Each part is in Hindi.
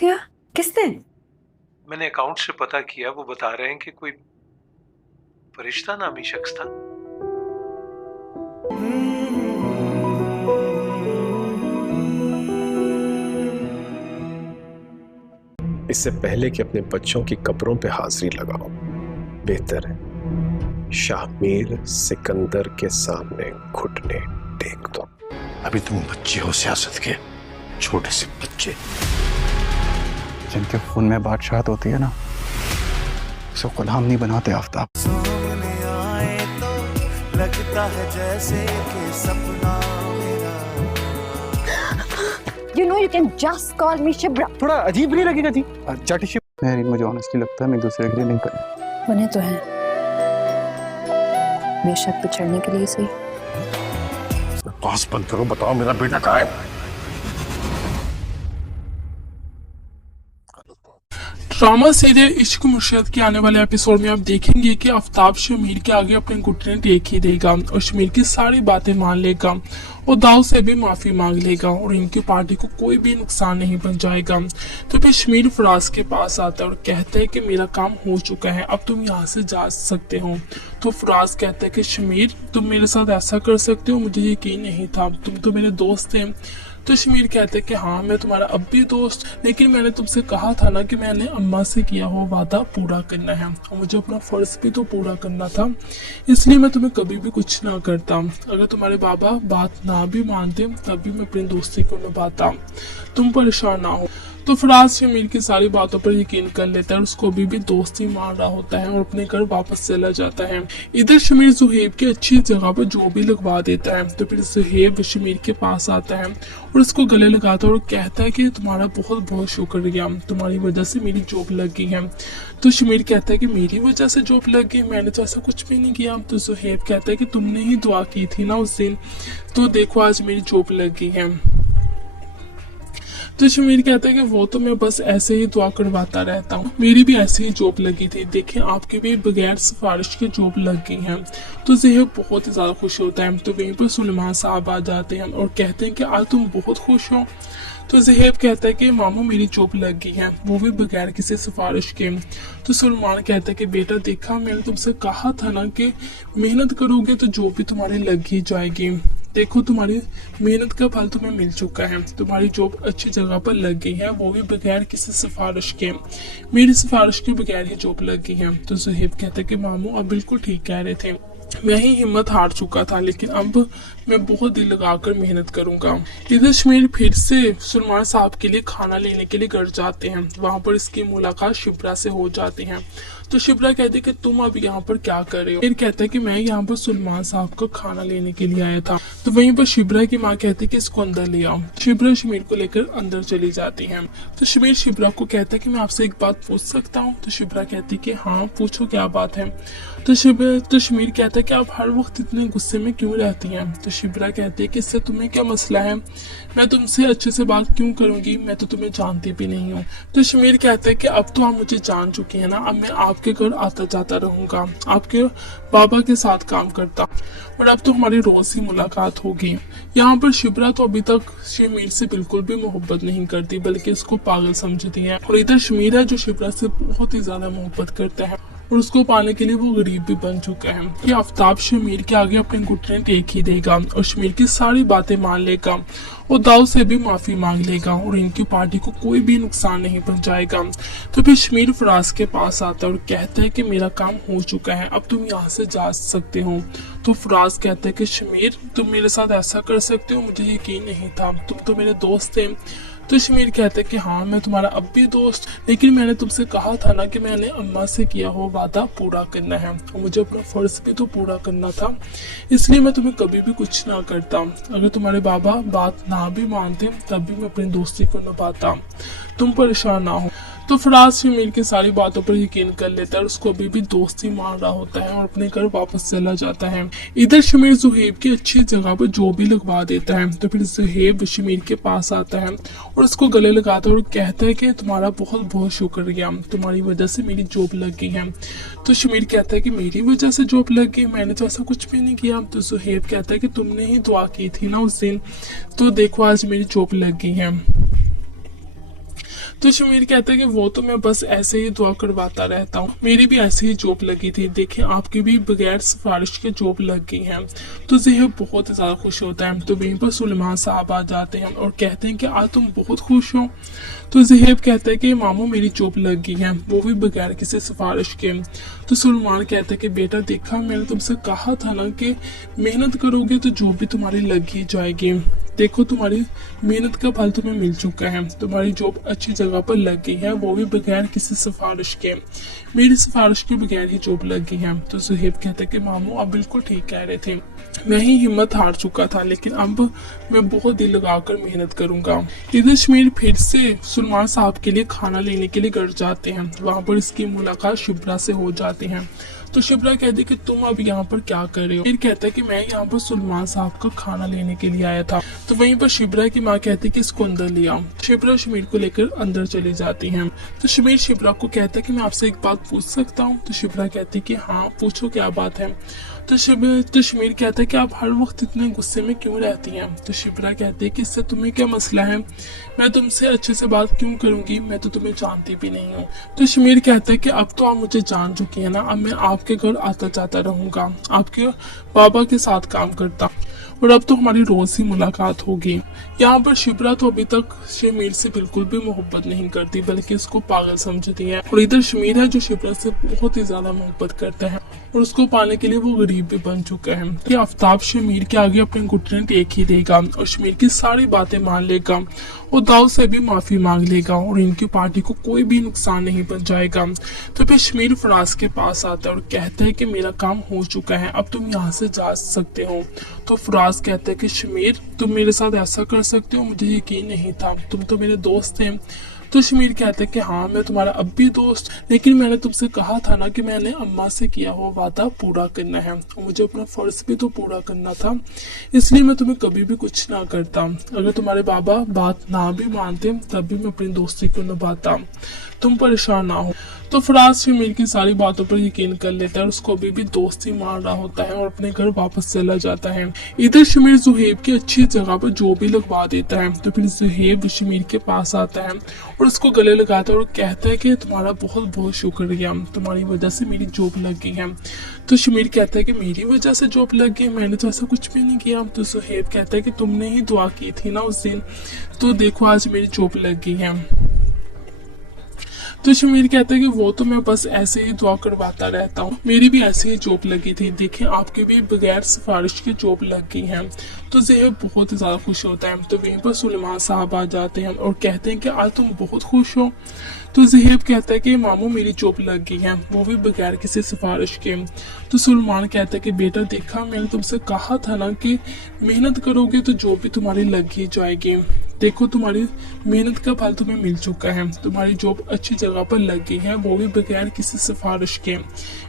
दिया? किसने? मैंने अकाउंट से पता किया, वो बता रहे हैं कि कोई फरिश्ता नामी शख्स था। इससे पहले कि अपने बच्चों की कब्रों पे हाजिरी लगाओ, बेहतर है शाहमीर सिकंदर के सामने घुटने टेक दो। अभी तुम बच्चे हो, सियासत के छोटे से बच्चे। जिनके खून में बादशाहत होती है ना, उसे गुलाम नहीं बनाते आफ्ताब। सामने आए तो लगता है जैसे कि सपना मेरा। You know you can just call me Shibra. थोड़ा अजीब नहीं लगेगा जी? मेरी मुझे ऑनेस्टली लगता है मैं दूसरे के लिए नहीं कर बने तो हैं बेशक बिछड़ने के लिए सही। पास बंद करो, बताओ मेरा बेटा कहाँ है? ड्रामा सीरियल इश्क मुर्शिद के आने वाले एपिसोड में आप देखेंगे कि आफ्ताब शमीर के आगे अपने घुटने टेक ही देगा और शमीर की सारी बातें मान लेगा और दाऊ से भी माफी मांग लेगा और इनकी पार्टी को कोई भी नुकसान नहीं पहुंचाएगा। तो फिर शमीर फराज के पास आता है और कहता है कि मेरा काम हो चुका है, अब तुम यहाँ से जा सकते हो। तो फराज कहता है कि शमीर तुम मेरे साथ ऐसा कर सकते हो, मुझे यकीन नहीं था, तुम तो मेरे दोस्त थे। तो शमीर कहते हैं कि हाँ मैं तुम्हारा अब भी दोस्त, लेकिन मैंने तुमसे कहा था ना कि मैंने अम्मा से किया हुआ वादा पूरा करना है और मुझे अपना फर्ज भी तो पूरा करना था, इसलिए मैं तुम्हें कभी भी कुछ ना करता। अगर तुम्हारे बाबा बात ना भी मानते तब भी मैं अपनी दोस्ती को निभाता, तुम परेशान ना हो। तो फराज शमीर की सारी बातों पर यकीन कर लेता है और उसको अभी भी दोस्ती मान रहा होता है और अपने घर वापस चला जाता है। इधर शमीर जुहेब की अच्छी जगह पर जो भी लगवा देता है। तो फिर जुहेब शमीर के पास आता है और उसको गले लगाता है और कहता है कि तुम्हारा बहुत बहुत शुक्रिया, तुम्हारी वजह से मेरी जॉब लग गई है। तो शमीर कहता है कि मेरी वजह से जॉब लग गई, मैंने तो ऐसा कुछ भी नहीं किया। तो जुहेब कहता है कि तुमने ही दुआ की थी ना उस दिन, तो देखो आज मेरी जॉब लग गई है। तो शमीर कहता है कि वो तो मैं बस ऐसे ही दुआ करवाता रहता हूँ, मेरी भी ऐसे ही जॉब लगी थी, देखें आपकी भी बगैर सिफारिश की जॉब लग गई है। तो ज़ेहब बहुत ही ज़्यादा खुश होता है। तो वहीं पर सुलेमान साहब आ जाते हैं और कहते हैं कि आज तुम बहुत खुश हो। तो ज़ेहब कहता है कि मामू मेरी जॉब लग गई है, वो भी बगैर किसी सिफारिश के। तो सुलेमान कहता है कि बेटा देखा मैंने तुमसे कहा था ना कि मेहनत करोगे तो जॉब भी तुम्हारी लग ही जाएगी, देखो तुम्हारी मेहनत का फल तुम्हें मिल चुका है, तुम्हारी जॉब अच्छी जगह पर लग गई है, वो भी बगैर किसी सिफारिश के, मेरी सिफारिश के बगैर ही जॉब लग गई है। तो ज़हेब कहते कि मामू आप बिल्कुल ठीक कह रहे थे, मैं ही हिम्मत हार चुका था, लेकिन अब मैं बहुत दिल लगाकर मेहनत करूंगा। इधर शमीर फिर से सुलेमान साहब के लिए खाना लेने के लिए घर जाते हैं, वहां पर इसकी मुलाकात शिब्रा से हो जाती है। तो शिब्रा कहती है कि तुम अब यहाँ पर क्या कर रहे हो? फिर कहता है कि मैं यहाँ पर सुलेमान साहब को खाना लेने के लिए आया था। तो वहीं पर शिब्रा की माँ कहती है कि इसको अंदर ले आओ। शिब्रा शमीर को लेकर अंदर चली जाती है। तो शमीर शिब्रा को कहता है कि मैं आपसे एक बात पूछ सकता हूँ? तो शिब्रा कहती है कि हाँ पूछो क्या बात है। तो शमीर कहता है कि आप हर वक्त इतने गुस्से में क्यों रहती हैं? तो शिब्रा कहती है कि इससे तुम्हें क्या मसला है, मैं तुमसे अच्छे से बात क्यों करूंगी, मैं तो तुम्हें जानती भी नहीं हूँ। तो शमीर कहता है कि अब तो आप मुझे जान चुके हैं ना, अब मैं आपके घर आता जाता रहूंगा, आपके बाबा के साथ काम करता और अब तो हमारी रोज ही मुलाकात होगी। यहाँ पर शिब्रा तो अभी तक शमीर से बिल्कुल भी मोहब्बत नहीं करती, बल्कि इसको पागल समझती है। और इधर शमीर है जो शिब्रा से बहुत ही ज्यादा मोहब्बत करता है और उसको पाने के लिए वो गरीब भी बन चुका है। कि आफ्ताब शमीर के आगे अपने घुटने टेक ही देगा और शमीर की सारी बातें मान लेगा और दाऊ से भी माफी मांग लेगा और इनकी पार्टी को कोई भी नुकसान नहीं पहुंचाएगा। तो फिर शमीर फराज के पास आता है और कहता है कि मेरा काम हो चुका है, अब तुम यहाँ से जा सकते हो। तो फराज कहता है कि शमीर तुम मेरे साथ ऐसा कर सकते हो, मुझे यकीन नहीं था, तुम तो मेरे दोस्त थे। तो शमीर कहते हैं कि हाँ मैं तुम्हारा अब भी दोस्त, लेकिन मैंने तुमसे कहा था ना कि मैंने अम्मा से किया हुआ वादा पूरा करना है और मुझे अपना फर्ज भी तो पूरा करना था, इसलिए मैं तुम्हें कभी भी कुछ ना करता। अगर तुम्हारे बाबा बात ना भी मानते तब भी मैं अपनी दोस्ती को निभाता, तुम परेशान ना हो। तो फराज शमीर की सारी बातों पर यकीन कर लेता है और उसको अभी भी दोस्ती मान रहा होता है और अपने घर वापस चला जाता है। इधर शमीर जुहेब की अच्छी जगह पर जो भी लगवा देता है। तो फिर जुहेब शमीर के पास आता है और उसको गले लगाता है और कहता है कि तुम्हारा बहुत बहुत शुक्रिया, तुम्हारी वजह से मेरी जॉब लग गई है। तो शमीर कहता है कि मेरी वजह से जॉब लग गई, मैंने तो ऐसा कुछ भी नहीं किया। तो जुहेब कहता है कि तुमने ही दुआ की थी ना उस दिन, तो देखो आज मेरी जॉब लग गई है। तो शमीर कहता है कि वो तो मैं बस ऐसे ही दुआ करवाता रहता हूँ, मेरी भी ऐसे ही जॉब लगी थी, देखें आपकी भी बगैर सिफारिश के जॉब लग गई है। तो ज़ेहब बहुत ही ज्यादा खुश होता है। तो वहीं पर सुलेमान साहब आ जाते हैं और कहते हैं कि आज तुम बहुत खुश हो। तो ज़ेहब कहता है कि मामू मेरी जॉब लग गई है, वो भी बगैर किसी सिफारिश के। तो सुलेमान कहता है कि बेटा देखा, मैंने तुमसे कहा था ना कि मेहनत करोगे तो जॉब भी तुम्हारी लग ही जाएगी। देखो तुम्हारी मेहनत का फल तुम्हें मिल चुका है, तुम्हारी जॉब अच्छी जगह पर लग गई है, वो भी बगैर किसी सिफारिश के। मेरी सिफारिश के बगैर ही जॉब लग गई है। तो ज़ेहब कहता है कि मामू आप बिल्कुल ठीक कह रहे थे, मैं ही हिम्मत हार चुका था, लेकिन अब मैं बहुत दिल लगाकर मेहनत करूंगा। इधर शमीर फिर से सुलेमान साहब के लिए खाना लेने के लिए घर जाते हैं। वहां पर इसकी मुलाकात शिब्रा से हो जाती है। तो शिब्रा कहती है कि तुम अब यहाँ पर क्या कर रहे हो। फिर कहता है कि मैं यहाँ पर सुलेमान साहब का खाना लेने के लिए आया था। तो वहीं पर शिब्रा की माँ कहती है कि इसको अंदर ले आओ। शिब्रा शमीर को लेकर अंदर चली जाती है। तो शमीर शिब्रा को कहता है कि मैं आपसे एक बात पूछ सकता हूँ। तो शिब्रा कहती है कि हाँ पूछो, क्या बात है। तो शमीर कहता है कि आप हर वक्त इतने गुस्से में क्यों रहती हैं। तो शिब्रा कहती है कि इससे तुम्हें क्या मसला है, मैं तुमसे अच्छे से बात क्यों करूंगी, मैं तो तुम्हें जानती भी नहीं हूँ। तो शमीर कहता है कि अब तो आप मुझे जान चुकी है ना, अब मैं आपके घर आता जाता रहूंगा, आपके बाबा के साथ काम करता और अब तो हमारी रोज ही मुलाकात होगी। यहाँ पर शिब्रा तो अभी तक शमीर से बिल्कुल भी मोहब्बत नहीं करती, बल्कि उसको पागल समझती है। और इधर शमीर है जो शिब्रा से बहुत ही ज्यादा मोहब्बत करता है और उसको पाने के लिए वो गरीब भी बन चुका है। कि आफ्ताब शमीर के आगे अपने घुटने टेक ही देगा और शमीर की सारी बातें मान लेगा और दाऊद से भी माफी मांग लेगा और इनकी पार्टी को कोई भी नुकसान नहीं पहुंचाएगा। तो फिर शमीर फराज के पास आता है और कहता है कि मेरा काम हो चुका है, अब तुम यहाँ से जा सकते हो। तो फराज कहता है कि शमीर तुम मेरे साथ ऐसा कर सकते हो, मुझे यकीन नहीं था, तुम तो मेरे दोस्त थे। तो शमीर कहता है कि हाँ मैं तुम्हारा अब भी दोस्त, लेकिन मैंने तुमसे कहा था ना कि मैंने अम्मा से किया हुआ वादा पूरा करना है और मुझे अपना फर्ज भी तो पूरा करना था, इसलिए मैं तुम्हें कभी भी कुछ ना करता। अगर तुम्हारे बाबा बात ना भी मानते तब भी मैं अपनी दोस्ती को निभाता, तुम परेशान ना हो। तो फराज शमीर की सारी बातों पर यकीन कर लेता है और उसको अभी भी दोस्ती मान रहा होता है और अपने घर वापस चला जाता है। इधर शमीर ज़ुहैब की अच्छी जगह पर जो भी लगवा देता है। तो फिर ज़ुहैब शमीर के पास आता है और उसको गले लगाता है और कहता है कि तुम्हारा बहुत बहुत शुक्रिया, तुम्हारी वजह से मेरी जॉब लग गई है। तो शमीर कहता है कि मेरी वजह से जॉब लग गई, मैंने तो ऐसा कुछ भी नहीं किया। तो ज़ुहैब कहता है कि तुमने ही दुआ की थी ना उस दिन, तो देखो आज मेरी जॉब लग गई है। तो शमीर कहता है कि वो तो मैं बस ऐसे ही दुआ करवाता रहता हूँ, मेरी भी ऐसे ही जॉब लगी थी, देखें आपकी भी बगैर सिफारिश की जॉब लग गई है। तो ज़ेहब बहुत ही ज्यादा खुश होता है। तो वहीं पर सुलेमान साहब आ जाते हैं और कहते हैं कि आज तुम बहुत खुश हो। तो ज़ेहब कहता है कि मामू मेरी जॉब लग गई है, वो भी बगैर किसी सिफारिश के। तो सुलेमान कहता है कि बेटा देखा, मैंने तुमसे कहा था ना कि मेहनत करोगे तो जॉब भी तुम्हारी लग ही जाएगी। देखो तुम्हारी मेहनत का फल तुम्हें मिल चुका है, तुम्हारी जॉब अच्छी जगह पर लग गई है, वो भी बगैर किसी सिफारिश के।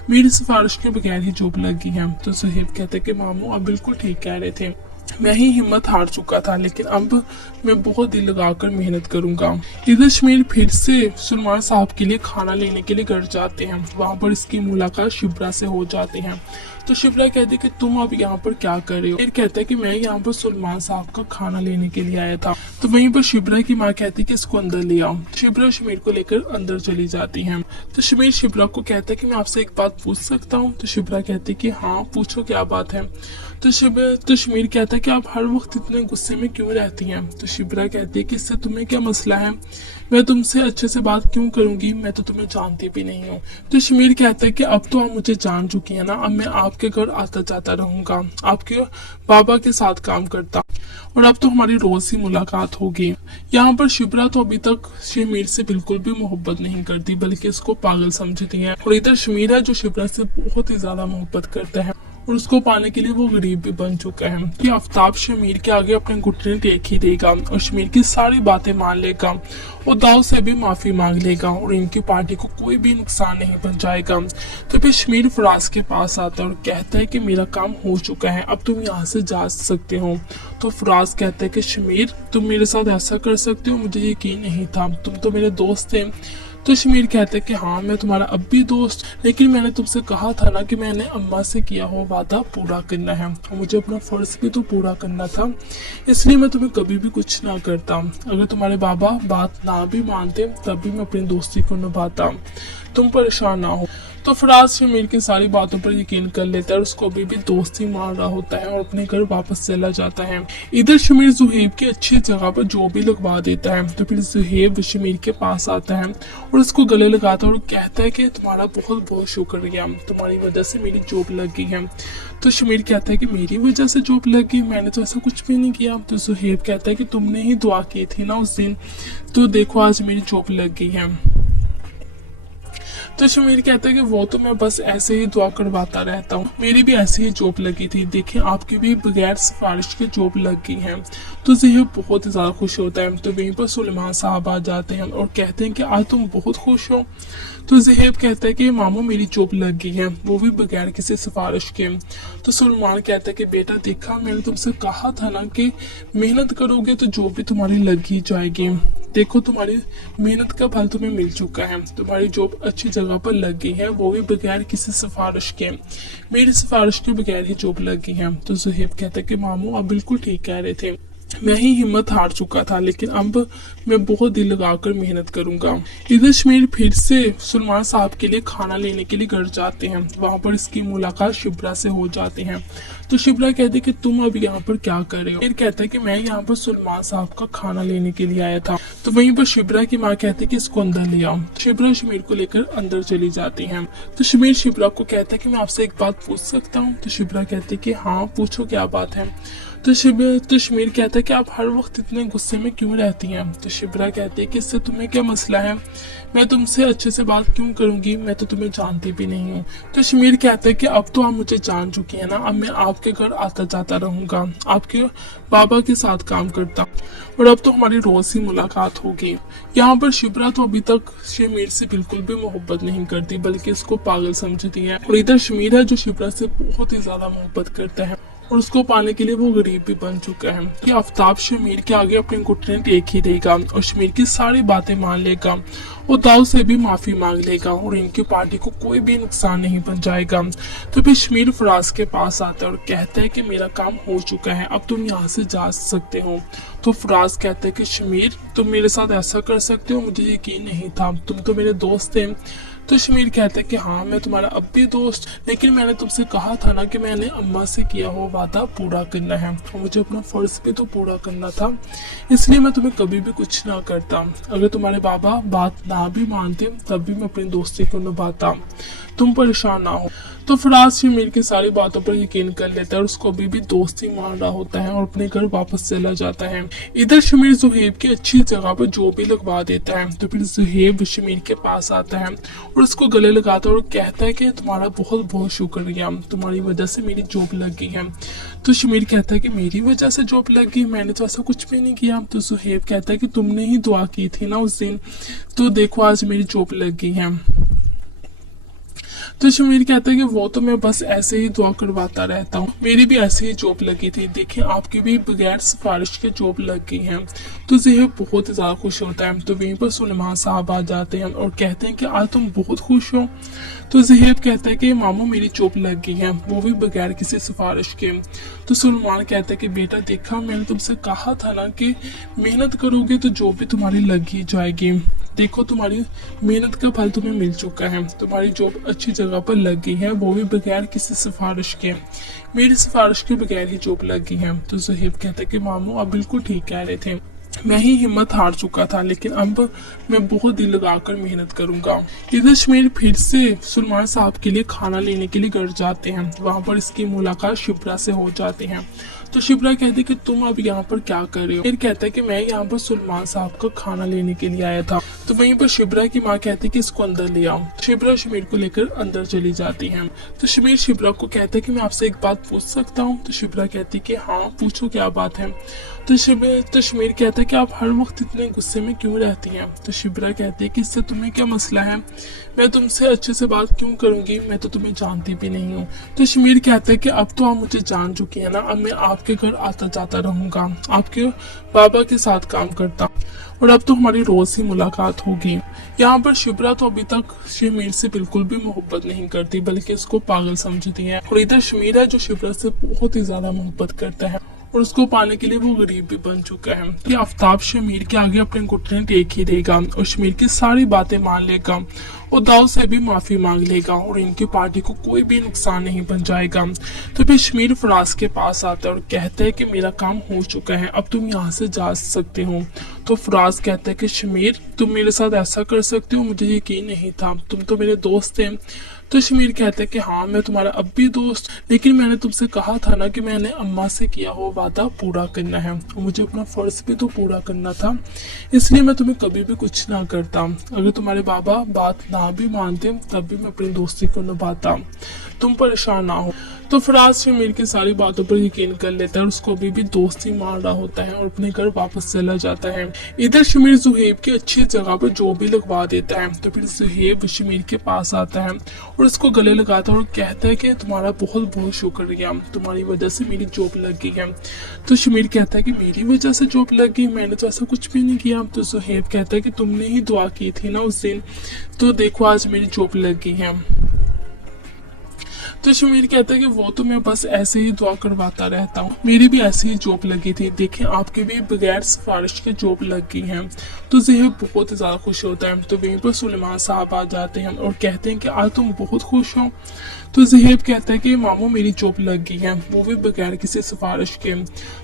मेरी सिफारिश के बगैर ही जॉब लग गई है। तो ज़ुहैब कहते हैं कि मामू आप बिल्कुल ठीक कह रहे थे, मैं ही हिम्मत हार चुका था, लेकिन अब मैं बहुत दिल लगाकर मेहनत करूंगा। इधर शमीर फिर से सुलेमान साहब के लिए खाना लेने के लिए घर जाते हैं। वहां पर इसकी मुलाकात शिब्रा से हो जाती है। तो शिब्रा कहती है कि तुम अब यहाँ पर क्या कर रहे हो। फिर कहता है कि मैं यहाँ पर सुलेमान साहब का खाना लेने के लिए आया था। तो वहीं पर शिब्रा की माँ कहती है कि इसको अंदर ले आओ। शिब्रा शमीर को लेकर अंदर चली जाती है। तो शमीर शिब्रा को कहता है कि मैं आपसे एक बात पूछ सकता हूँ। तो शिब्रा कहती है कि हाँ पूछो, क्या बात है। तो शमीर कहता है कि आप हर वक्त इतने गुस्से में क्यों रहती हैं। तो शिब्रा कहती है कि इससे तुम्हें क्या मसला है, मैं तुमसे अच्छे से बात क्यों करूंगी, मैं तो तुम्हें जानती भी नहीं हूँ। तो शमीर कहता है कि अब तो आप मुझे जान चुकी है ना, अब मैं आपके घर आता जाता रहूंगा, आपके बाबा के साथ काम करता और अब तो हमारी रोज ही मुलाकात होगी। यहाँ पर शिब्रा तो अभी तक शमीर से बिल्कुल भी मोहब्बत नहीं करती, बल्कि इसको पागल समझती है। और इधर शमीर है जो शिब्रा से बहुत ही ज्यादा मोहब्बत करता है और उसको पाने के लिए वो गरीब भी बन चुका है। कि आफ्ताब शमीर के आगे अपने घुटने टेक ही देगा और शमीर की सारी बातें मान लेगा और दाऊद से भी माफी मांग लेगा और इनकी पार्टी को कोई भी नुकसान नहीं पहुंचाएगा। तो फिर शमीर फराज के पास आता है और कहता है कि मेरा काम हो चुका है, अब तुम यहाँ से जा सकते हो। तो फराज कहता है कि शमीर तुम मेरे साथ ऐसा कर सकते हो, मुझे यकीन नहीं था, तुम तो मेरे दोस्त थे। तो शमीर कहता है कि हाँ मैं तुम्हारा अब भी दोस्त, लेकिन मैंने तुमसे कहा था ना कि मैंने अम्मा से किया हुआ वादा पूरा करना है और मुझे अपना फर्ज भी तो पूरा करना था, इसलिए मैं तुम्हें कभी भी कुछ ना करता। अगर तुम्हारे बाबा बात ना भी मानते तब भी मैं अपनी दोस्ती को निभाता, तुम परेशान ना हो। तो फराज शमीर की सारी बातों पर यकीन कर लेता है और उसको अभी भी दोस्ती मान रहा होता है और अपने घर वापस चला जाता है। इधर शमीर जुहेब की अच्छी जगह पर जॉब भी लगवा देता है। तो फिर जुहेब शमीर के पास आता है और उसको गले लगाता है और कहता है कि तुम्हारा बहुत बहुत शुक्रिया, तुम्हारी वजह से मेरी जॉब लग गई है। तो शमीर कहता है कि मेरी वजह से जॉब लग गई, मैंने तो ऐसा कुछ भी नहीं किया। तो जुहेब कहता है कि तुमने ही दुआ की थी ना उस दिन, तो देखो आज मेरी जॉब लग गई है। तो शमीर कहता है कि वो तो मैं बस ऐसे ही दुआ करवाता रहता हूँ, मेरी भी ऐसे ही जॉब लगी थी, देखिए आपकी भी बगैर सिफारिश की जॉब लग गई है। तो ज़ेहब बहुत ही ज़्यादा खुश होता है। तो वहीं पर सुलेमान साहब आ जाते हैं और कहते हैं कि आज तुम बहुत खुश हो। तो ज़ेहब कहता है कि मामू मेरी जॉब लग गई है, वो भी बगैर किसी सिफारिश के। तो सुलेमान कहता है कि बेटा देखा मैंने तुमसे कहा था ना कि मेहनत करोगे तो जॉब भी तुम्हारी लग ही जाएगी, देखो तुम्हारी मेहनत का फल तुम्हें मिल चुका है, तुम्हारी जॉब अच्छी जगह पर लग गई है, वो भी बगैर किसी सिफारिश के, मेरी सिफारिश के बगैर ही जॉब लग गई है। तो ज़ेहब कहता है कि मामू आप बिल्कुल ठीक कह रहे थे, मैं ही हिम्मत हार चुका था, लेकिन अब मैं बहुत दिल लगाकर मेहनत करूंगा। इधर शमीर फिर से सुलेमान साहब के लिए खाना लेने के लिए घर जाते हैं। वहां पर इसकी मुलाकात शिब्रा से हो जाती है। तो शिब्रा कहती है कि तुम अब यहाँ पर क्या कर रहे हो। फिर कहता है कि मैं यहाँ पर सुलेमान साहब का खाना लेने के लिए आया था। तो वहीं पर शिब्रा की माँ कहती है कि इसको अंदर ले आओ। शिब्रा शमीर को लेकर अंदर चली जाती है। तो शमीर शिब्रा को कहता है कि मैं आपसे एक बात पूछ सकता हूँ। तो शिब्रा कहती है कि हाँ पूछो क्या बात है। तो शमीर कहता है कि आप हर वक्त इतने गुस्से में क्यों रहती हैं। तो शिब्रा कहती है कि इससे तुम्हें क्या मसला है, मैं तुमसे अच्छे से बात क्यों करूंगी, मैं तो तुम्हें जानती भी नहीं हूँ। तो शमीर कहता है कि अब तो आप मुझे जान चुकी है ना, अब मैं आपके घर आता जाता रहूंगा, आपके बाबा के साथ काम करता और अब तो हमारी रोज ही मुलाकात होगी। यहाँ पर शिब्रा तो अभी तक शमीर से बिल्कुल भी मोहब्बत नहीं करती, बल्कि इसको पागल समझती है। और इधर शमीर है जो शिब्रा से बहुत ही ज्यादा मोहब्बत करता है और उसको पाने के लिए वो गरीब भी बन चुका है। कि आफ्ताब शमीर के आगे अपने घुटने टेक ही देगा और शमीर की सारी बातें मान लेगा और दाऊद से भी माफी मांग लेगा और इनकी पार्टी को कोई भी नुकसान नहीं पहुंचाएगा। तो फिर शमीर फराज के पास आता है और कहता है कि मेरा काम हो चुका है, अब तुम यहाँ से जा सकते हो। तो फराज कहता है कि शमीर तुम मेरे साथ ऐसा कर सकते हो, मुझे यकीन नहीं था, तुम तो मेरे दोस्त थे। तो शमीर कहता है कि हाँ मैं तुम्हारा अब भी दोस्त, लेकिन मैंने तुमसे कहा था ना कि मैंने अम्मा से किया हुआ वादा पूरा करना है और मुझे अपना फर्ज भी तो पूरा करना था, इसलिए मैं तुम्हें कभी भी कुछ ना करता। अगर तुम्हारे बाबा बात ना भी मानते तब भी मैं अपनी दोस्ती को निभाता, तुम परेशान ना हो। तो फराज शमीर की सारी बातों पर यकीन कर लेता है और उसको अभी भी दोस्ती मान रहा होता है और अपने घर वापस चला जाता है। इधर शमीर जुहेब की अच्छी जगह पर जॉब भी लगवा देता है। तो फिर जुहेब शमीर के पास आता है और उसको गले लगाता है और कहता है कि तुम्हारा बहुत बहुत शुक्रिया, तुम्हारी वजह से मेरी जॉब लग गई है। तो शमीर कहता है कि मेरी वजह से जॉब लग गई, मैंने तो ऐसा कुछ भी नहीं किया। तो जुहेब कहता है कि तुमने ही दुआ की थी ना उस दिन, तो देखो आज मेरी जॉब लग गई है। तो शमीर कहता है कि वो तो मैं बस ऐसे ही दुआ करवाता रहता हूँ, मेरी भी ऐसे ही जॉब लगी थी, देखिए आपकी भी बगैर सिफारिश के जॉब लग गई है। तो ज़ेहब बहुत ही ज्यादा खुश होता है। तो वहीं पर सुलेमान साहब आ जाते हैं और कहते हैं कि आज तुम बहुत खुश हो। तो ज़ेहब कहता है कि मामू मेरी जॉब लग गई है, वो भी बगैर किसी सिफारिश के। तो सुलेमान कहता है कि बेटा देखा मैंने तुमसे कहा था ना कि मेहनत करोगे तो जॉब भी तुम्हारी लग ही जाएगी, देखो तुम्हारी मेहनत का फल तुम्हें मिल चुका है, तुम्हारी जॉब अच्छी जगह पर लग गई है, वो भी बगैर किसी सिफारिश के, मेरी सिफारिश के बगैर ही जॉब लग गई है। तो ज़हेब कहता है कि मामू आप बिल्कुल ठीक कह रहे थे, मैं ही हिम्मत हार चुका था, लेकिन अब मैं बहुत दिल लगाकर मेहनत करूंगा। इधर शमीर फिर से सुलेमान साहब के लिए खाना लेने के लिए घर जाते हैं। वहां पर इसकी मुलाकात शिब्रा से हो जाती है। तो शिब्रा कहती है कि तुम अब यहाँ पर क्या कर रहे हो। फिर कहता है कि मैं यहाँ पर सुलेमान साहब का खाना लेने के लिए आया था। तो वहीं पर शिब्रा की माँ कहती है कि इसको अंदर ले आओ। शिब्रा शमीर को लेकर अंदर चली जाती है। तो शमीर शिब्रा को कहता है कि मैं आपसे एक बात पूछ सकता हूँ। तो शिब्रा कहती है कि हाँ पूछो क्या बात है। तो शमीर कहता है कि आप हर वक्त इतने गुस्से में क्यों रहती हैं। तो शिब्रा कहती है कि इससे तुम्हें क्या मसला है, मैं तुमसे अच्छे से बात क्यों करूंगी, मैं तो तुम्हें जानती भी नहीं हूँ। तो शमीर कहता है कि अब तो आप मुझे जान चुकी है ना, अब मैं आपके घर आता जाता रहूंगा, आपके बाबा के साथ काम करता और अब तो हमारी रोज ही मुलाकात होगी। यहाँ पर शिब्रा तो अभी तक शमीर से बिल्कुल भी मोहब्बत नहीं करती बल्कि उसको पागल समझती है, और इधर शमीर है जो शिब्रा से बहुत ही ज्यादा मोहब्बत करता है और उसको पाने के लिए वो गरीब भी बन चुका है कि आफ्ताब शमीर के आगे अपने घुटने टेक ही देगा और शमीर की सारी बातें मान लेगा और दाऊद से भी माफी मांग लेगा और इनकी पार्टी को कोई भी नुकसान नहीं पहुंचाएगा। तो फिर शमीर फराज के पास आता है और कहता है कि मेरा काम हो चुका है, अब तुम यहाँ से जा सकते हो। तो फराज कहता है कि शमीर तुम मेरे साथ ऐसा कर सकते हो, मुझे यकीन नहीं था, तुम तो मेरे दोस्त थे। तो शमीर कहता है कि हाँ मैं तुम्हारा अब भी दोस्त, लेकिन मैंने तुमसे कहा था ना कि मैंने अम्मा से किया हो वादा पूरा करना है और मुझे अपना फर्ज भी तो पूरा करना था, इसलिए मैं तुम्हें कभी भी कुछ ना करता। अगर तुम्हारे बाबा बात ना भी मानते तब भी मैं अपनी दोस्ती को निभाता, तुम परेशान ना हो। तो फराज शमीर की सारी बातों पर यकीन कर लेता है और उसको अभी भी दोस्ती मान रहा होता है और अपने घर वापस चला जाता है। इधर शमीर जुहेब की अच्छी जगह पर जो भी लगवा देता है। तो फिर जुहेब शमीर के पास आता है और उसको गले लगाता है और कहता है कि तुम्हारा बहुत बहुत शुक्रिया, तुम्हारी वजह से मेरी जॉब लग गई है। तो शमीर कहता है कि मेरी वजह से जॉब लग गई, मैंने तो ऐसा कुछ भी नहीं किया। तो जुहेब कहता है कि तुमने ही दुआ की थी ना उस दिन, तो देखो आज मेरी जॉब लग गई है। तो शमीर कहता है कि वो तो मैं बस ऐसे ही दुआ करवाता रहता हूँ, मेरी भी ऐसी ही जॉब लगी थी, देखें आपके भी बगैर सिफारिश के जॉब लग गई है। तो ज़ेहब बहुत ज्यादा खुश होता है। तो वहीं पर सुलेमान साहब आ जाते हैं और कहते हैं कि आज तुम बहुत खुश हो। तो ज़ेहब कहता है कि मामू मेरी जॉब लग गई है, वो भी बगैर किसी सिफारिश के।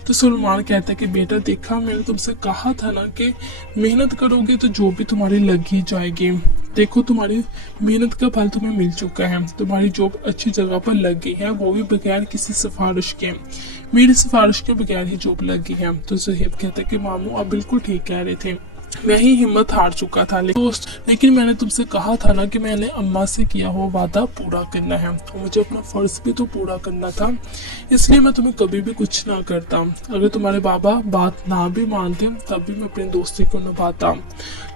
तो सुलेमान कहता है कि बेटा देखा मैंने तुमसे कहा था ना कि मेहनत करोगे तो जॉब भी तुम्हारी लग ही जाएगी, देखो तुम्हारी मेहनत का फल तुम्हें मिल चुका है, तुम्हारी जॉब अच्छी जगह पर लग गई है, वो भी बगैर किसी सिफारिश के, मेरी सिफारिश के बगैर ही जॉब लग गई है। तो ज़ेहब कहता है कि मामू आप बिल्कुल ठीक कह रहे थे, मैं ही हिम्मत हार चुका था लेकिन मैंने तुमसे कहा था ना कि मैंने अम्मा से किया हुआ वादा पूरा करना है और मुझे अपना फर्ज भी तो पूरा करना था, इसलिए मैं तुम्हें कभी भी कुछ ना करता। अगर तुम्हारे बाबा बात ना भी मानते तब भी मैं अपनी दोस्ती को निभाता,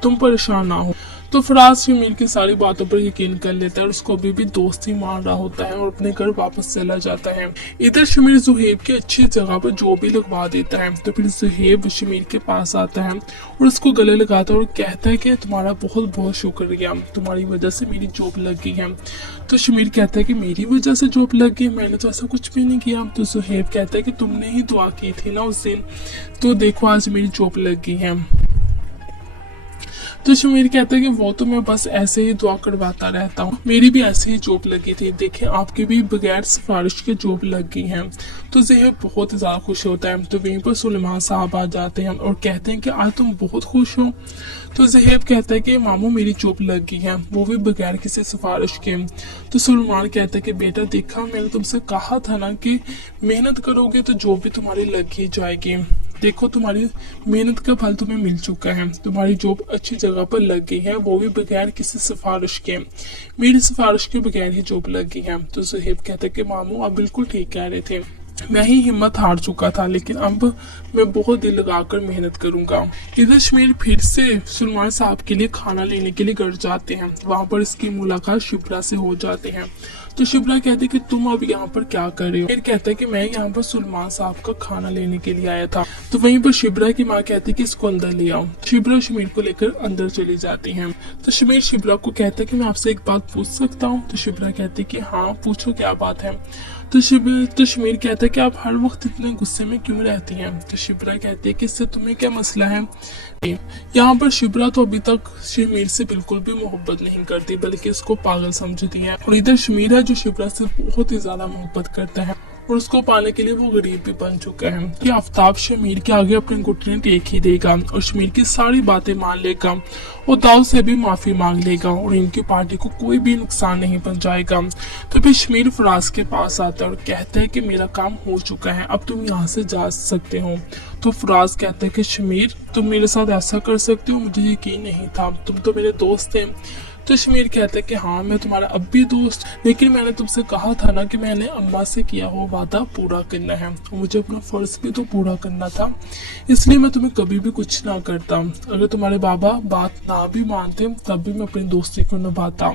तुम परेशान ना हो। तो फराज शमीर की सारी बातों पर यकीन कर लेता है और उसको अभी भी दोस्ती मान रहा होता है और अपने घर वापस चला जाता है। इधर शमीर जुहेब की अच्छी जगह पर जो भी लगवा देता है। तो फिर जुहेब शमीर के पास आता है और उसको गले लगाता है और कहता है कि तुम्हारा बहुत बहुत शुक्रिया, तुम्हारी वजह से मेरी जॉब लग गई है। तो शमीर कहता है कि मेरी वजह से जॉब लग गई, मैंने तो ऐसा कुछ भी नहीं किया। तो जुहेब कहता है कि तुमने ही दुआ की थी ना उस दिन, तो देखो आज मेरी जॉब लग गई है। तो शमीर कहता है कि वो तो मैं बस ऐसे ही दुआ करवाता रहता हूँ, मेरी भी ऐसे ही जॉब लगी थी, देखें आपकी भी बगैर सिफारिश के जॉब लग गई है। तो ज़ेहब बहुत ज्यादा खुश होता है। तो वहीं पर सुलेमान साहब आ जाते हैं और कहते हैं कि आज तुम बहुत खुश हो। तो ज़ेहब कहता है कि मामू मेरी जॉब लग गई है, वो भी बगैर किसी सिफारिश के। तो सुलेमान कहता है कि बेटा देखा मैंने तुमसे कहा था ना कि मेहनत करोगे तो जॉब भी तुम्हारी लग ही जाएगी, देखो तुम्हारी मेहनत का फल तुम्हें मिल चुका है, तुम्हारी जॉब अच्छी जगह पर लग गई है, वो भी बगैर किसी सिफारिश के, मेरी सिफारिश के बगैर ही जॉब लग गई है। तो ज़ेहब कहता है कि मामू आप बिल्कुल ठीक कह रहे थे, मैं ही हिम्मत हार चुका था, लेकिन अब मैं बहुत दिल लगाकर मेहनत करूंगा। इधर शमीर फिर से सुलेमान साहब के लिए खाना लेने के लिए घर जाते हैं। वहां पर इसकी मुलाकात शिब्रा से हो जाते हैं। तो शिब्रा कहती है कि तुम अब यहाँ पर क्या कर रहे हो। फिर कहता है कि मैं यहाँ पर सुलेमान साहब का खाना लेने के लिए आया था। तो वहीं पर शिब्रा की माँ कहती है कि इसको अंदर ले आओ। शिब्रा शमीर को लेकर अंदर चली जाती है। तो शमीर शिब्रा को कहता है कि मैं आपसे एक बात पूछ सकता हूँ। तो शिब्रा कहती है कि हाँ पूछो क्या बात है। तो शमीर कहता है कि आप हर वक्त इतने गुस्से में क्यों रहती हैं। तो शिब्रा कहती है कि इससे तुम्हें क्या मसला है। यहाँ पर शिब्रा तो अभी तक शमीर से बिल्कुल भी मोहब्बत नहीं करती बल्कि इसको पागल समझती है, और इधर शमीर है जो शिब्रा से बहुत ही ज्यादा मोहब्बत करता है और उसको पाने के लिए वो गरीब भी बन चुका है कि आफ्ताब शमीर के आगे अपने घुटने टेक ही देगा और शमीर की सारी बातें मान लेगा और दाऊद से भी माफी मांग लेगा और इनकी पार्टी को कोई भी नुकसान नहीं पहुंचाएगा। तो फिर शमीर फराज के पास आता है और कहता है कि मेरा काम हो चुका है, अब तुम यहाँ से जा सकते हो। तो फराज कहता है कि शमीर तुम मेरे साथ ऐसा कर सकते हो, मुझे यकीन नहीं था, तुम तो मेरे दोस्त थे। तो शमीर कहता है कि हाँ मैं तुम्हारा अब भी दोस्त, लेकिन मैंने तुमसे कहा था ना कि मैंने अम्मा से किया हुआ वादा पूरा करना है और मुझे अपना फर्ज भी तो पूरा करना था, इसलिए मैं तुम्हें कभी भी कुछ ना करता। अगर तुम्हारे बाबा बात ना भी मानते तब भी मैं अपनी दोस्ती को निभाता,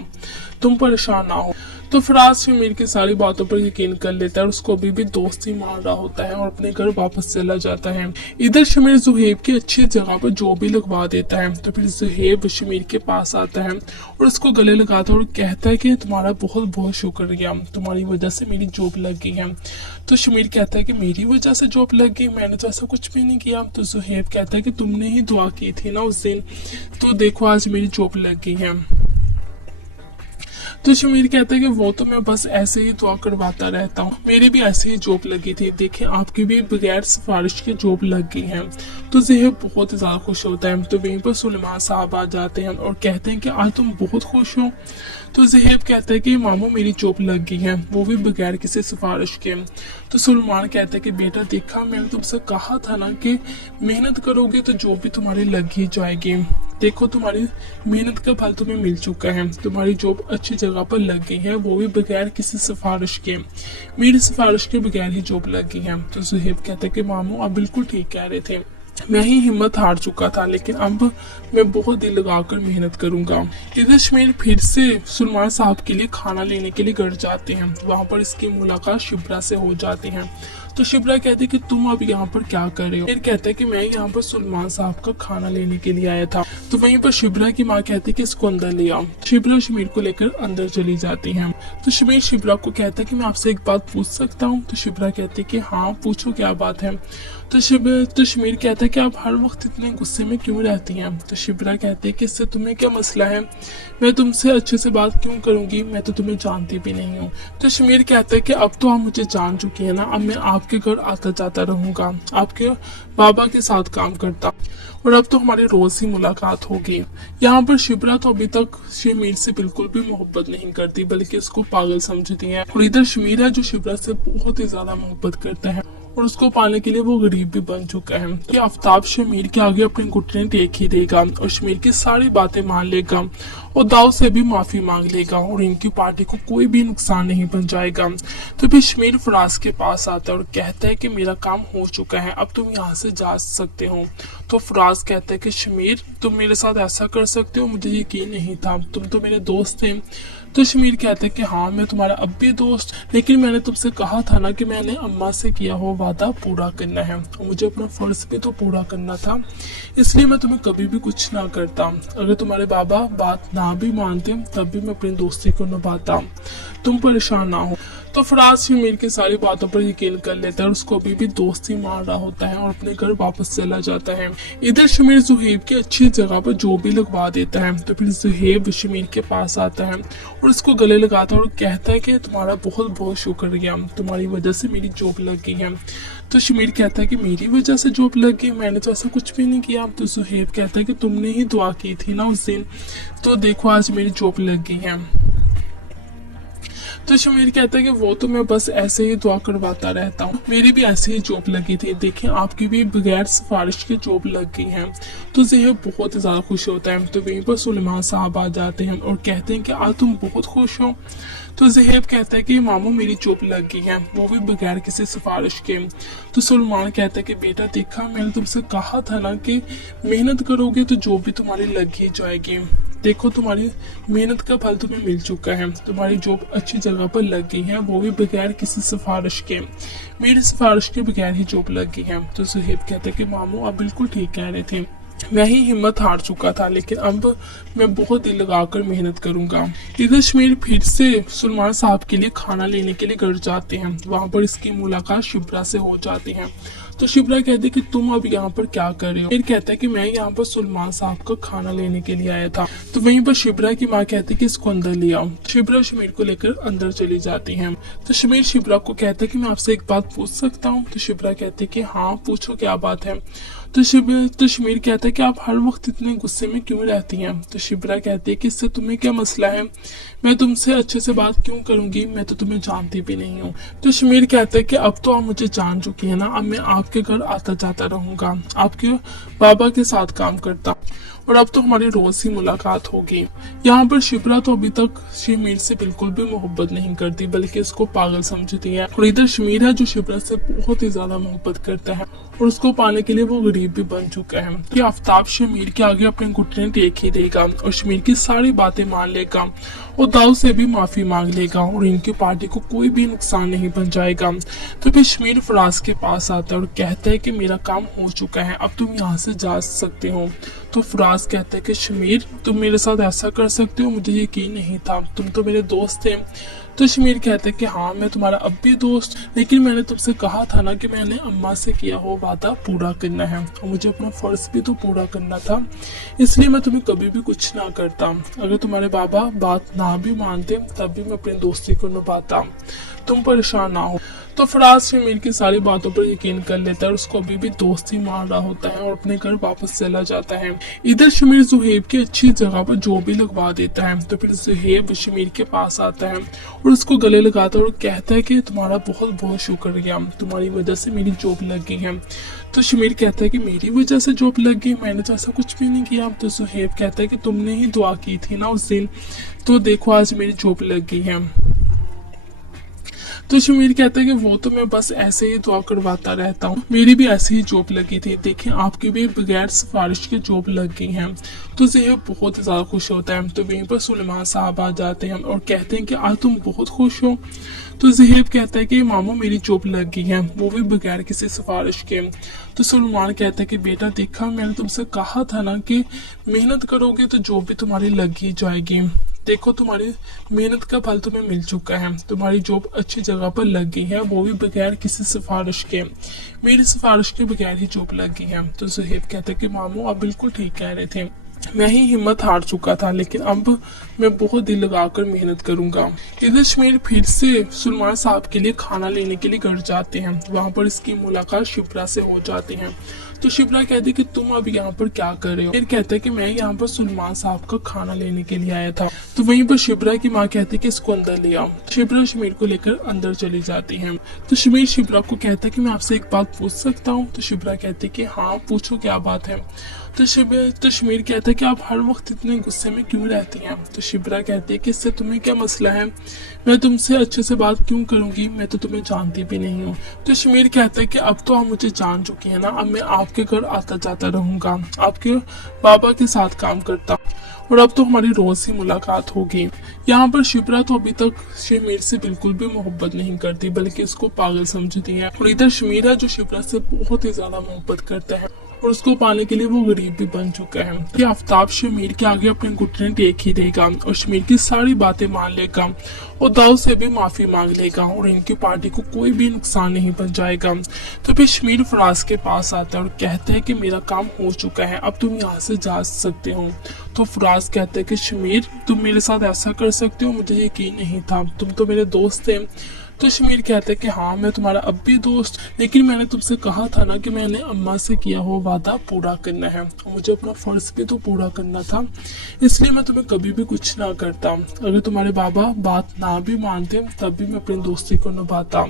तुम परेशान ना हो। तो फराज शमीर की सारी बातों पर यकीन कर लेता है और उसको अभी भी दोस्ती मान रहा होता है और अपने घर वापस चला जाता है। इधर शमीर जुहेब की अच्छी जगह पर जॉब भी लगवा देता है। तो फिर जुहेब शमीर के पास आता है और उसको गले लगाता है और कहता है कि तुम्हारा बहुत बहुत शुक्रिया, तुम्हारी वजह से मेरी जॉब लग गई है। तो शमीर कहता है कि मेरी वजह से जॉब लग गई, मैंने तो ऐसा कुछ भी नहीं किया। तो जुहेब कहता है कि तुमने ही दुआ की थी ना उस दिन, तो देखो आज मेरी जॉब लग गई है। तो शमीर कहता है कि वो तो मैं बस ऐसे ही दुआ करवाता रहता हूँ, मेरी भी ऐसे ही जॉब लगी थी, देखें आपकी भी बगैर सिफारिश की जॉब लग गई है। तो ज़ेहब बहुत ही ज़्यादा खुश होता है। तो वहीं पर सुलेमान साहब आ जाते हैं और कहते हैं कि आज तुम बहुत खुश हो। तो ज़ेहब कहता है कि मामू मेरी जॉब लग गई है, वो भी बगैर किसी सिफारिश के। तो सुलेमान कहता है कि बेटा देखा मैंने तुमसे कहा था ना कि मेहनत करोगे तो जॉब भी तुम्हारी लग ही जाएगी, देखो तुम्हारी मेहनत का फल तुम्हें मिल चुका है, तुम्हारी जॉब अच्छी जगह पर लग गई है, वो भी बगैर किसी सिफारिश के, मेरी सिफारिश के बगैर ही जॉब लग गई है। तो ज़ेहब कहता है कि मामू आप बिल्कुल ठीक कह रहे थे, मैं ही हिम्मत हार चुका था, लेकिन अब मैं बहुत दिल लगाकर मेहनत करूंगा। इधर शमीर फिर से सुलेमान साहब के लिए खाना लेने के लिए घर जाते हैं। वहां पर इसकी मुलाकात शिब्रा से हो जाती है। तो शिब्रा कहती है कि तुम अब यहाँ पर क्या कर रहे हो। फिर कहता है कि मैं यहाँ पर सुलेमान साहब का खाना लेने के लिए आया था। तो वहीं पर शिब्रा की माँ कहती है कि इसको अंदर ले आओ। शिब्रा शमीर को लेकर अंदर चली जाती है। तो शमीर शिब्रा को कहता है कि मैं आपसे एक बात पूछ सकता हूँ। तो शिब्रा कहती है कि हाँ पूछो क्या बात है। तो शमीर कहता है कि आप हर वक्त इतने गुस्से में क्यों रहती हैं। तो शिब्रा कहती है कि इससे तुम्हें क्या मसला है, मैं तुमसे अच्छे से बात क्यों करूंगी, मैं तो तुम्हें जानती भी नहीं हूँ। तो शमीर कहता है कि अब तो आप मुझे जान चुकी है ना, अब मैं आपके घर आता जाता रहूंगा, आपके बाबा के साथ काम करता और अब तो हमारी रोज ही मुलाकात होगी। यहाँ पर शिब्रा तो अभी तक शमीर से बिल्कुल भी मोहब्बत नहीं करती, बल्कि उसको पागल समझती है। और इधर शमीर है जो शिब्रा से बहुत ही ज्यादा मोहब्बत करता है और उसको पाने के लिए वो गरीब भी बन चुका है कि आफ्ताब शमीर के आगे अपने घुटने टेक ही देगा और शमीर की सारी बातें मान लेगा और दाऊद से भी माफी मांग लेगा और इनकी पार्टी को कोई भी नुकसान नहीं पहुंचाएगा। तो फिर शमीर फराज के पास आता है और कहता है कि मेरा काम हो चुका है, अब तुम यहाँ से जा सकते हो। तो फराज कहता है कि शमीर तुम मेरे साथ ऐसा कर सकते हो, मुझे यकीन नहीं था, तुम तो मेरे दोस्त थे। तो शमीर कहता है कि हाँ मैं तुम्हारा अब भी दोस्त, लेकिन मैंने तुमसे कहा था ना कि मैंने अम्मा से किया हुआ वादा पूरा करना है और मुझे अपना फर्ज भी तो पूरा करना था, इसलिए मैं तुम्हें कभी भी कुछ ना करता। अगर तुम्हारे बाबा बात ना भी मानते तब भी मैं अपनी दोस्ती को निभाता, तुम परेशान ना हो। तो फराज शमीर की सारी बातों पर यकीन कर लेता है और उसको अभी भी दोस्ती मान रहा होता है और अपने घर वापस चला जाता है। इधर शमीर जुहेब की अच्छी जगह पर जॉब भी लगवा देता है। तो फिर जुहेब शमीर के पास आता है और उसको गले लगाता है और कहता है कि तुम्हारा बहुत बहुत शुक्रिया, तुम्हारी वजह से मेरी जॉब लग गई है। तो शमीर कहता है कि मेरी वजह से जॉब लग गई, मैंने तो ऐसा कुछ भी नहीं किया। तो जुहेब कहता है कि तुमने ही दुआ की थी ना उस दिन, तो देखो आज मेरी जॉब लग गई है। तो शमीर कहता है कि वो तो मैं बस ऐसे ही दुआ करवाता रहता हूँ, मेरी भी ऐसे ही जॉब लगी थी, देखें आपकी भी बगैर सिफारिश की जॉब लग गई है। तो ज़ेहब बहुत ही ज्यादा खुश होता है। तो वहीं पर सुलेमान साहब आ जाते हैं और कहते हैं कि आज तुम बहुत खुश हो। तो ज़ेहब कहता है कि मामू मेरी जॉब लग गई है, वो भी बगैर किसी सिफारिश के। तो सुलेमान कहता है कि बेटा देखा मैंने तुमसे कहा था ना कि मेहनत करोगे तो जॉब भी तुम्हारी लग ही जाएगी, देखो तुम्हारी मेहनत का फल तुम्हें मिल चुका है, तुम्हारी जॉब अच्छी जगह पर लग गई है, वो भी बगैर किसी सिफारिश के, मेरी सिफारिश के बगैर ही जॉब लग गई है। तो ज़ेहब कहता है कि मामू आप बिल्कुल ठीक कह रहे थे, मैं ही हिम्मत हार चुका था, लेकिन अब मैं बहुत दिल लगाकर मेहनत करूंगा। इधर शमीर फिर से सुलेमान साहब के लिए खाना लेने के लिए घर जाते हैं। वहां पर इसकी मुलाकात शिब्रा से हो जाती है। तो शिब्रा कहती है कि तुम अब यहाँ पर क्या कर रहे हो। फिर कहता है कि मैं यहाँ पर सुलेमान साहब का खाना लेने के लिए आया था। तो वहीं पर शिब्रा की माँ कहती है कि इसको अंदर ले आओ। शिब्रा शमीर को लेकर अंदर चली जाती है। तो शमीर शिब्रा को कहता है कि मैं आपसे एक बात पूछ सकता हूँ। तो शिब्रा कहती है कि हाँ पूछो क्या बात है। तो शमीर कहता है कि आप हर वक्त इतने गुस्से में क्यों रहती हैं। तो शिप्रा कहती है कि इससे तुम्हें क्या मसला है, मैं तुमसे अच्छे से बात क्यों करूंगी, मैं तो तुम्हें जानती भी नहीं हूँ। तो शमीर कहता है कि अब तो आप मुझे जान चुकी है ना, अब मैं आपके घर आता जाता रहूंगा, आपके बाबा के साथ काम करता और अब तो हमारी रोज ही मुलाकात होगी। यहाँ पर शिप्रा तो अभी तक शमीर से बिल्कुल भी मोहब्बत नहीं करती बल्कि उसको पागल समझती है। और इधर शमीर है जो शिप्रा से बहुत ही ज्यादा मोहब्बत करता है और उसको पाने के लिए वो गरीब भी बन चुका है। कि आफ्ताब शमीर के आगे अपने घुटने टेक ही देगा और शमीर की सारी बातें मान लेगा और दाऊ से भी माफी मांग लेगा और इनकी पार्टी को कोई भी नुकसान नहीं पहुंचाएगा। तो फिर शमीर फराज के पास आता है और कहता है कि मेरा काम हो चुका है, अब तुम यहाँ से जा सकते हो। तो फराज कहता है कि शमीर तुम मेरे साथ ऐसा कर सकते हो, मुझे यकीन नहीं था, तुम तो मेरे दोस्त थे। तो शमीर कहता है कि हाँ मैं तुम्हारा अब भी दोस्त, लेकिन मैंने तुमसे कहा था ना कि मैंने अम्मा से किया हो वादा पूरा करना है और मुझे अपना फर्ज भी तो पूरा करना था, इसलिए मैं तुम्हें कभी भी कुछ ना करता। अगर तुम्हारे बाबा बात ना भी मानते तब भी मैं अपनी दोस्ती को निभाता, तुम परेशान ना हो। तो फराज शमीर की सारी बातों पर यकीन कर लेता है और उसको अभी भी दोस्ती मान रहा होता है और अपने घर वापस चला जाता है। इधर शमीर जुहेब की अच्छी जगह पर जॉब भी लगवा देता है। तो फिर जुहेब शमीर के पास आता है और उसको गले लगाता है और कहता है कि तुम्हारा बहुत बहुत शुक्रिया, तुम्हारी वजह से मेरी जॉब लग गई है। तो शमीर कहता है कि मेरी वजह से जॉब लग गई, मैंने तो ऐसा कुछ भी नहीं किया। तो जुहेब कहता है कि तुमने ही दुआ की थी ना उस दिन, तो देखो आज मेरी जॉब लग गई है। तो शमीर कहता है कि वो तो मैं बस ऐसे ही दुआ करवाता रहता हूँ, मेरी भी ऐसे ही जॉब लगी थी, देखें आपकी भी बगैर सिफारिश के जॉब लग गई है। तो ज़ेहब बहुत ज़्यादा खुश होता है। तो वहीं पर सुलेमान साहब आ जाते हैं और कहते हैं कि आज तुम बहुत खुश हो। तो ज़ेहब कहता है कि मामू मेरी जॉब लग गई है, वो भी बगैर किसी सिफारिश के। तो सुलेमान कहता है कि बेटा देखा मैंने तुमसे कहा था ना कि मेहनत करोगे तो जॉब भी तुम्हारी लग ही जाएगी, देखो तुम्हारी मेहनत का फल तुम्हें मिल चुका है, तुम्हारी जॉब अच्छी जगह पर लग गई है, वो भी बगैर किसी सिफारिश के, मेरी सिफारिश के बगैर ही जॉब लग गई है। तो ज़ुहेब कहते हैं कि मामू आप बिल्कुल ठीक कह रहे थे, मैं ही हिम्मत हार चुका था, लेकिन अब मैं बहुत दिल लगाकर मेहनत करूंगा। इधर शमीर फिर से सुलेमान साहब के लिए खाना लेने के लिए घर जाते हैं। वहां पर इसकी मुलाकात शिप्रा से हो जाती है। तो शिप्रा कहती है कि तुम अब यहाँ पर क्या कर रहे हो। फिर कहता है कि मैं यहाँ पर सुलेमान साहब का खाना लेने के लिए आया था। तो वहीं पर शिप्रा की माँ कहती है कि इसको अंदर ले आओ। शिप्रा शमीर को लेकर अंदर चली जाती है। तो शमीर शिप्रा को कहता है कि मैं आपसे एक बात पूछ सकता हूँ। तो शिप्रा कहती है कि हाँ पूछो क्या बात है। तो शमीर कहता है कि आप हर वक्त इतने गुस्से में क्यों रहती हैं। तो शिप्रा कहती है कि इससे तुम्हें क्या मसला है, मैं तुमसे अच्छे से बात क्यों करूंगी, मैं तो तुम्हें जानती भी नहीं हूँ। तो शमीर कहता है कि अब तो आप मुझे जान चुकी है ना, अब मैं आपके घर आता जाता रहूंगा, आपके बाबा के साथ काम करता और अब तो हमारी रोज ही मुलाकात होगी। यहाँ पर शिप्रा तो अभी तक शमीर से बिल्कुल भी मोहब्बत नहीं करती बल्कि उसको पागल समझती है। और इधर शमीर है जो शिप्रा से बहुत ही ज्यादा मोहब्बत करता है और उसको पाने के लिए वो गरीब भी बन चुका है। कि आफ्ताब शमीर के आगे अपने घुटने टेक ही देगा और शमीर की सारी बातें मान लेगा और दाऊ से भी माफी मांग लेगा और इनकी पार्टी को कोई भी नुकसान नहीं पहुंचाएगा। तो फिर शमीर फराज के पास आता है और कहता है कि मेरा काम हो चुका है, अब तुम यहाँ से जा सकते हो। तो फराज कहता है कि शमीर तुम मेरे साथ ऐसा कर सकते हो, मुझे यकीन नहीं था, तुम तो मेरे दोस्त थे। तो शमीर कहता है कि हाँ मैं तुम्हारा अब भी दोस्त, लेकिन मैंने तुमसे कहा था ना कि मैंने अम्मा से किया हो वादा पूरा करना है और मुझे अपना फर्ज भी तो पूरा करना था, इसलिए मैं तुम्हें कभी भी कुछ ना करता। अगर तुम्हारे बाबा बात ना भी मानते तब भी मैं अपनी दोस्ती को निभाता,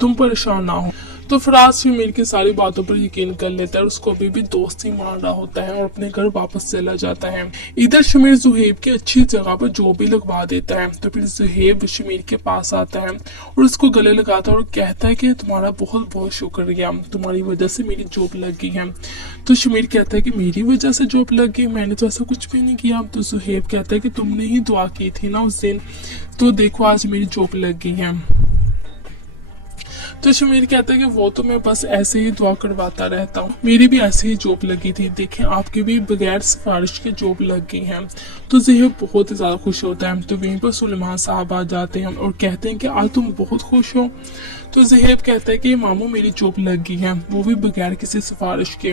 तुम परेशान ना हो। तो फराज शमीर की सारी बातों पर यकीन कर लेता है और उसको अभी भी दोस्ती मान रहा होता है और अपने घर वापस चला जाता है। इधर शमीर जुहेब की अच्छी जगह पर जॉब भी लगवा देता है। तो फिर जुहेब शमीर के पास आता है और उसको गले लगाता है और कहता है कि तुम्हारा बहुत बहुत शुक्रिया, तुम्हारी वजह से मेरी जॉब लग गई है। तो शमीर कहता है कि मेरी वजह से जॉब लग गई, मैंने तो ऐसा कुछ भी नहीं किया। तो जुहेब कहता है कि तुमने ही दुआ की थी ना उस दिन, तो देखो आज मेरी जॉब लग गई है। तो शमीर कहता है कि वो तो मैं बस ऐसे ही दुआ करवाता रहता हूँ, मेरी भी ऐसे ही जॉब लगी थी, देखें आपकी भी बगैर सिफारिश के जॉब लग गई है। तो ज़ेहब बहुत ही ज्यादा खुश होता है। तो वहीं पर सुलेमान साहब आ जाते हैं और कहते हैं कि आज तुम बहुत खुश हो। तो ज़ेहब कहता है कि मामू मेरी जॉब लग गई है, वो भी बगैर किसी सिफारिश के।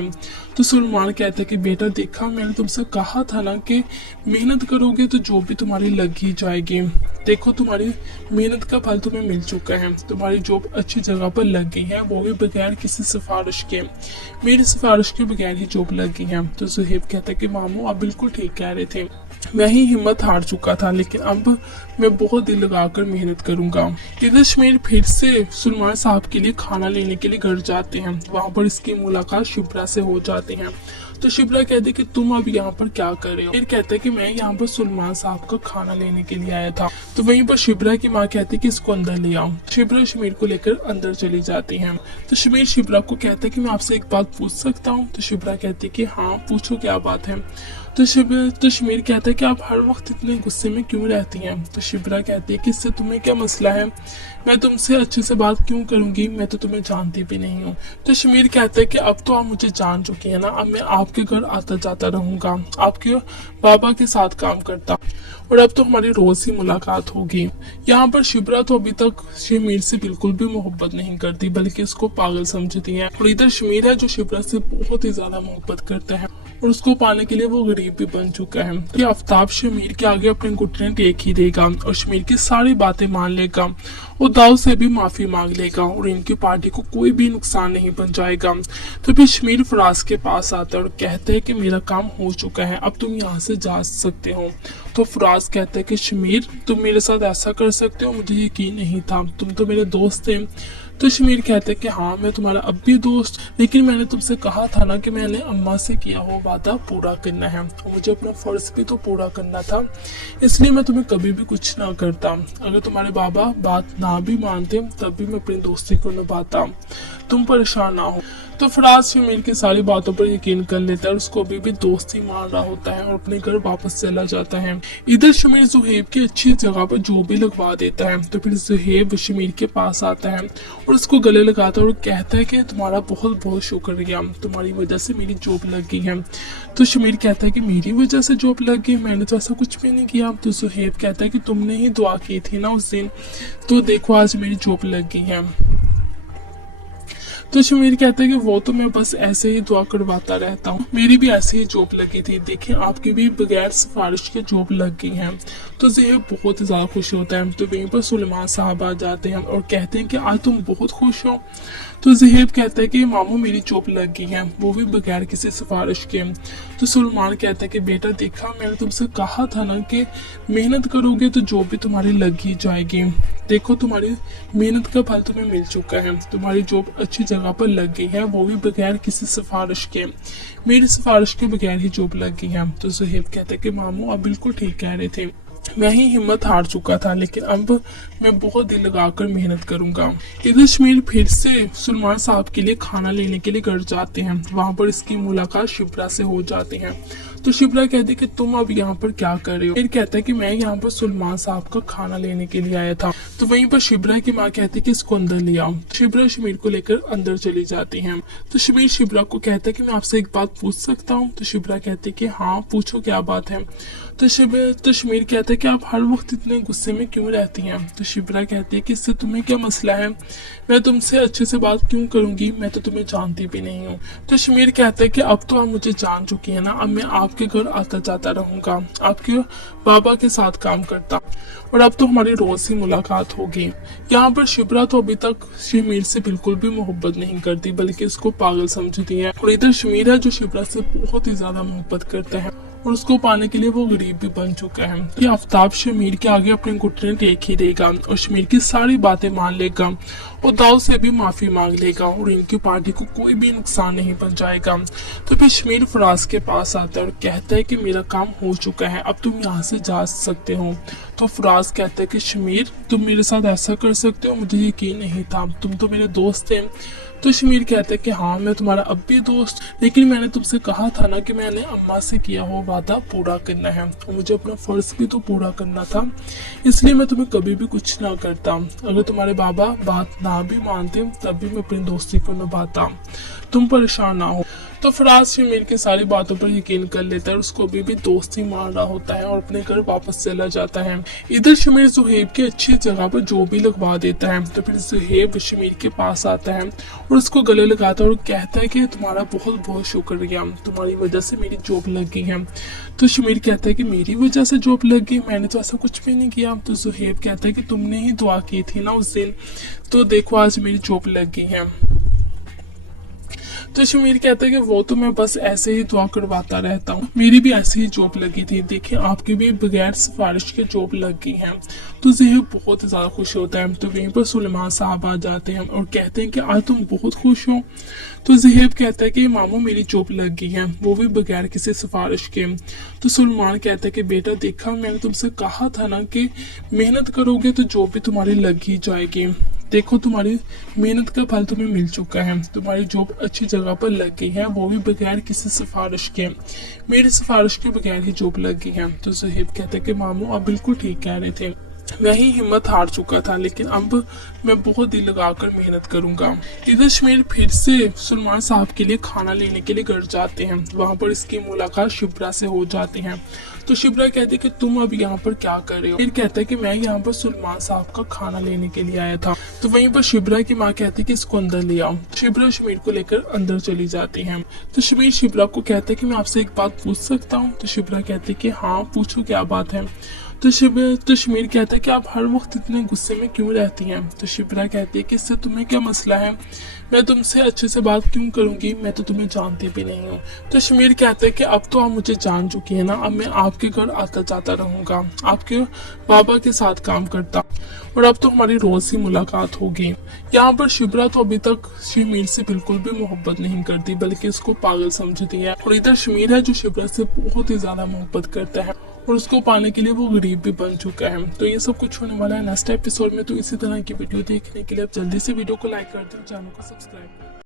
तो सुलेमान कहता है कि बेटा देखा मैंने तुमसे कहा था ना कि मेहनत करोगे तो जॉब भी तुम्हारी लग ही जाएगी, देखो तुम्हारी मेहनत का फल तुम्हें मिल चुका है, तुम्हारी जॉब अच्छी जगह पर लग गई है, वो भी बगैर किसी सिफारिश के। मेरी सिफारिश के बगैर ही जॉब लग गई है। तो ज़ुहैब कहता है कि मामू आप बिल्कुल ठीक कह रहे थे, मैं ही हिम्मत हार चुका था, लेकिन अब मैं बहुत दिल लगाकर मेहनत करूंगा। इधर शमीर फिर से सुलेमान साहब के लिए खाना लेने के लिए घर जाते हैं। वहां पर इसकी मुलाकात शिप्रा से हो जाती है। तो शिप्रा कहते कि तुम अब यहाँ पर क्या कर रहे हो? फिर कहते कि मैं यहाँ पर सुलेमान साहब का खाना लेने के लिए आया था। तो वहीं पर शिप्रा की माँ कहती कि इसको अंदर ले आओ। शिप्रा शमीर को लेकर अंदर चली जाती है। तो शमीर शिप्रा को कहता है कि मैं आपसे एक बात पूछ सकता हूँ? तो शिप्रा कहती कि हाँ पूछो, क्या बात है? तो शमीर कहता है कि आप हर वक्त इतने गुस्से में क्यों रहती हैं? तो शिप्रा कहती है कि इससे तुम्हें क्या मसला है? मैं तुमसे अच्छे से बात क्यों करूंगी? मैं तो तुम्हें जानती भी नहीं हूँ। तो शमीर कहता है कि अब तो आप मुझे जान चुकी है ना, अब मैं आपके घर आता जाता रहूंगा, आपके बाबा के साथ काम करता, और अब तो हमारी रोज ही मुलाकात होगी। यहाँ पर शिप्रा तो अभी तक शमीर से बिल्कुल भी मोहब्बत नहीं करती, बल्कि उसको पागल समझती है। और इधर शमीर है जो शिप्रा से बहुत ही ज्यादा मोहब्बत करता है, और उसको पाने के लिए वो गरीब भी बन चुका है। ये आफ्ताब शमीर के आगे अपने घुटने टेक ही देगा और शमीर की सारी बातें मान लेगा और दाऊद से भी माफी मांग लेगा और इनकी पार्टी को कोई भी नुकसान नहीं पहुंचाएगा। तो फिर शमीर फराज के पास आता है और कहते हैं कि मेरा काम हो चुका है, अब तुम यहाँ से जा सकते हो। तो फराज कहता है कि शमीर तुम मेरे साथ ऐसा कर सकते हो? मुझे यकीन नहीं था, तुम तो मेरे दोस्त थे। तो शमीर कहते हैं कि हाँ मैं तुम्हारा अब भी दोस्त, लेकिन मैंने तुमसे कहा था ना कि मैंने अम्मा से किया हुआ वादा पूरा करना है, और मुझे अपना फर्ज भी तो पूरा करना था, इसलिए मैं तुम्हें कभी भी कुछ ना करता। अगर तुम्हारे बाबा बात ना भी मानते तब भी मैं अपनी दोस्ती को निभाता, तुम परेशान ना हो। तो फराज शमीर की सारी बातों पर यकीन कर लेता है और उसको अभी भी दोस्ती मान रहा होता है और अपने घर वापस चला जाता है। इधर शमीर ज़ुहैब की अच्छी जगह पर जो भी लगवा देता है। तो फिर ज़ुहैब शमीर के पास आता है और उसको गले लगाता है और कहता है कि तुम्हारा बहुत बहुत शुक्रिया, तुम्हारी वजह से मेरी जॉब लग गई है। तो शमीर कहता है कि मेरी वजह से जॉब लग गई? मैंने तो ऐसा कुछ भी नहीं किया। तो ज़ुहैब कहता है कि तुमने ही दुआ की थी ना उस दिन, तो देखो आज मेरी जॉब लग गई है। तो शमीर कहता है कि वो तो मैं बस ऐसे ही दुआ करवाता रहता हूँ, मेरी भी ऐसे ही जॉब लगी थी, देखिए आपकी भी बगैर सिफारिश के जॉब लग गई है। तो ज़ुहैब बहुत ही ज्यादा खुश होता है। तो वहीं पर सुलेमान साहब आ जाते हैं और कहते हैं कि आज तुम बहुत खुश हो। तो ज़ुहैब कहता है कि मामू मेरी जॉब लग गई है, वो भी बगैर किसी सिफारिश के। तो सुलेमान कहता है कि बेटा देखा, मैंने तुमसे कहा था ना कि मेहनत करोगे तो जॉब भी तुम्हारी लग ही जाएगी, देखो तुम्हारी मेहनत का फल तुम्हें मिल चुका है, तुम्हारी जॉब अच्छी जगह पर लग गई है, वो भी बगैर किसी सिफारिश के, मेरी सिफारिश के बगैर ही जॉब लग गई है। तो ज़ुहैब कहता है कि मामू आप बिल्कुल ठीक कह रहे थे, मैं ही हिम्मत हार चुका था, लेकिन अब मैं बहुत दिल लगाकर मेहनत करूंगा। इधर शमीर फिर से सुलेमान साहब के लिए खाना लेने के लिए घर जाते हैं। वहां पर इसकी मुलाकात शिप्रा से हो जाती है। तो शिप्रा कहती है कि तुम अब यहाँ पर क्या कर रहे हो? फिर कहता है कि मैं यहाँ पर सुलेमान साहब का खाना लेने के लिए आया था। तो वहीं पर शिप्रा की माँ कहती है कि इसको अंदर ले आओ। शिप्रा शमीर को लेकर अंदर चली जाती है। तो शमीर शिप्रा को कहता है कि मैं आपसे एक बात पूछ सकता हूँ? तो शिप्रा कहती है कि हाँ पूछो, क्या बात है? तो शमीर कहता है कि आप हर वक्त इतने गुस्से में क्यों रहती हैं? तो शिप्रा कहती है कि इससे तुम्हें क्या मसला है? मैं तुमसे अच्छे से बात क्यों करूंगी? मैं तो तुम्हें जानती भी नहीं हूँ। तो शमीर कहता है कि अब तो आप मुझे जान चुकी है ना, अब मैं आपके घर आता जाता रहूंगा, आपके बाबा के साथ काम करता, और अब तो हमारी रोज ही मुलाकात होगी। यहाँ पर शिप्रा तो अभी तक शमीर से बिल्कुल भी मोहब्बत नहीं करती, बल्कि उसको पागल समझती है। और इधर शमीर है जो शिप्रा से बहुत ही ज्यादा मोहब्बत करता है और उसको पाने के लिए वो गरीब भी बन चुका है। ये आफ्ताब शमीर के आगे अपने घुटने टेक ही देगा और शमीर की सारी बातें मान लेगा और दाऊद से भी माफी मांग लेगा और इनकी पार्टी को कोई भी नुकसान नहीं पहुंचाएगा। तो फिर शमीर फराज के पास आता है और कहता है कि मेरा काम हो चुका है, अब तुम यहाँ से जा सकते हो। तो फराज कहता है कि शमीर तुम मेरे साथ ऐसा कर सकते हो? मुझे यकीन नहीं था, तुम तो मेरे दोस्त थे। तो शमीर कहता है कि हाँ मैं तुम्हारा अब भी दोस्त, लेकिन मैंने तुमसे कहा था ना कि मैंने अम्मा से किया हुआ वादा पूरा करना है और मुझे अपना फर्ज भी तो पूरा करना था, इसलिए मैं तुम्हें कभी भी कुछ ना करता। अगर तुम्हारे बाबा बात ना भी मानते तब भी मैं अपनी दोस्ती को निभाता, तुम परेशान ना हो। तो फराज शमीर की सारी बातों पर यकीन कर लेता है और उसको अभी भी दोस्त ही मान रहा होता है और अपने घर वापस चला जाता है। इधर शमीर जुहेब की अच्छी जगह पर जो भी लगवा देता है। तो फिर जुहेब शमीर के पास आता है और उसको गले लगाता है और कहता है कि तुम्हारा बहुत बहुत शुक्रिया, तुम्हारी वजह से मेरी जॉब लग गई है। तो शमीर कहता है कि मेरी वजह से जॉब लग गई, मैंने तो ऐसा कुछ भी नहीं किया। तो जुहेब कहता है कि तुमने ही दुआ की थी ना उस दिन, तो देखो आज मेरी जॉब लग गई है। तो शमीर कहता है कि वो तो मैं बस ऐसे ही दुआ करवाता रहता हूँ, मेरी भी ऐसे ही जॉब लगी थी, देखिए आपकी भी बगैर सिफारिश के जॉब लग गई है। तो ज़ेहब बहुत ज़्यादा खुश होता है। तो वहीं पर सुलेमान साहब आ जाते हैं और कहते हैं कि आज तुम बहुत खुश हो। तो ज़ेहब कहता है कि मामू मेरी जॉब लग गई है, वो भी बगैर किसी सिफारिश के। तो सुलेमान कहता है कि बेटा देखा, मैंने तुमसे कहा था ना कि मेहनत करोगे तो जॉब भी तुम्हारी लग ही जाएगी। देखो तुम्हारी मेहनत का फल तुम्हें मिल चुका है, तुम्हारी जॉब अच्छी जगह पर लग गई है, वो भी बगैर किसी सिफारिश के, मेरी सिफारिश के बगैर ही जॉब लग गई है। तो ज़हेब कहते हैं कि मामू आप बिल्कुल ठीक कह रहे थे, मैं ही हिम्मत हार चुका था, लेकिन अब मैं बहुत दिल लगाकर मेहनत करूंगा। इधर शमीर फिर से सुलेमान साहब के लिए खाना लेने के लिए घर जाते हैं। वहां पर इसकी मुलाकात शिब्रा से हो जाती है। तो शिब्रा कहती है कि तुम अब यहाँ पर क्या कर रहे हो। फिर कहता है कि मैं यहाँ पर सुलेमान साहब का खाना लेने के लिए आया था। तो वहीं पर शिब्रा की माँ कहती है कि इसको अंदर ले आओ। शिब्रा शमीर को लेकर अंदर चली जाती है। तो शमीर शिब्रा को कहता है कि मैं आपसे एक बात पूछ सकता हूँ। तो शिब्रा कहती है कि हाँ पूछो, क्या बात है। तो शमीर कहता है कि आप हर वक्त इतने गुस्से में क्यों रहती हैं। तो शिब्रा कहती है कि इससे तुम्हें क्या मसला है, मैं तुमसे अच्छे से बात क्यों करूंगी, मैं तो तुम्हें जानती भी नहीं हूँ। तो शमीर कहता है कि अब तो आप मुझे जान चुकी है ना, अब मैं आपके घर आता जाता रहूंगा, आपके बाबा के साथ काम करता और अब तो हमारी रोज ही मुलाकात होगी। यहाँ पर शिब्रा तो अभी तक शमीर से बिल्कुल भी मोहब्बत नहीं करती, बल्कि उसको पागल समझती है। और इधर शमीर है जो शिब्रा से बहुत ही ज्यादा मोहब्बत करता है और उसको पाने के लिए वो गरीब भी बन चुका है। तो ये सब कुछ होने वाला है नेक्स्ट एपिसोड में। तो इसी तरह की वीडियो देखने के लिए आप जल्दी से वीडियो को लाइक कर दो, चैनल को सब्सक्राइब कर दो।